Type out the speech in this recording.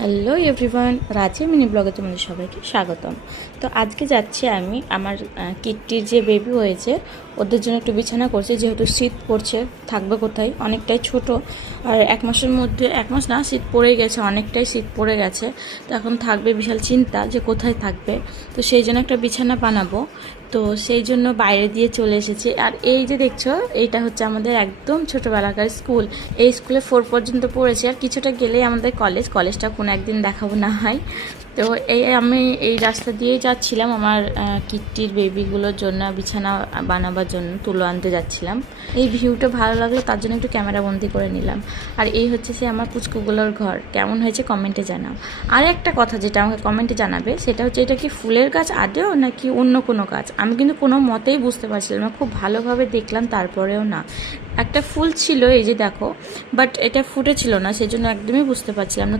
Hello everyone, রাজে mini ব্লগে তোমাদের সবাইকে স্বাগতম। তো আজকে যাচ্ছি আমি আমার কিট্টির যে বেবি হয়েছে ওদের জন্য একটু বিছানা করছি, যেহেতু শীত পড়ছে, থাকবে কোথায়, অনেকটাই ছোট। আর এক মাসের মধ্যে, এক মাস না, শীত পড়ে গেছে, অনেকটাই শীত পড়ে গেছে। তো এখন থাকবে বিশাল চিন্তা যে কোথায় থাকবে। তো সেই জন্য একটা বিছানা বানাবো, তো সেই জন্য বাইরে দিয়ে চলে এসেছি। আর এই যে দেখছো, এইটা হচ্ছে আমাদের একদম ছোটোবেলাকার স্কুল। এই স্কুলে 4 পর্যন্ত পড়েছি, আর কিছুটা গেলেই আমাদের কলেজটা কোনো একদিন দেখাবো না হয়। তো আমি এই রাস্তা দিয়েই যাচ্ছিলাম আমার কিট্টির বেবিগুলোর জন্য বিছানা বানাবার জন্য তুলো আনতে যাচ্ছিলাম। এই ভিউটা ভালো লাগলো, তার জন্য একটু ক্যামেরা বন্দি করে নিলাম। আর এই হচ্ছে সে আমার পুচকুগুলোর ঘর। কেমন হয়েছে কমেন্টে জানাও। আর একটা কথা যেটা আমাকে কমেন্টে জানাবে, সেটা হচ্ছে এটা কি ফুলের গাছ আদেও নাকি অন্য কোনো গাছ। আমি কিন্তু কোনো মতেই বুঝতে পারছিলাম না, খুব ভালোভাবে দেখলাম তারপরেও না। একটা ফুল ছিল, এই যে দেখো, বাট এটা ফুটেছিল না, সেজন্য একদমই বুঝতে পারছিলাম না।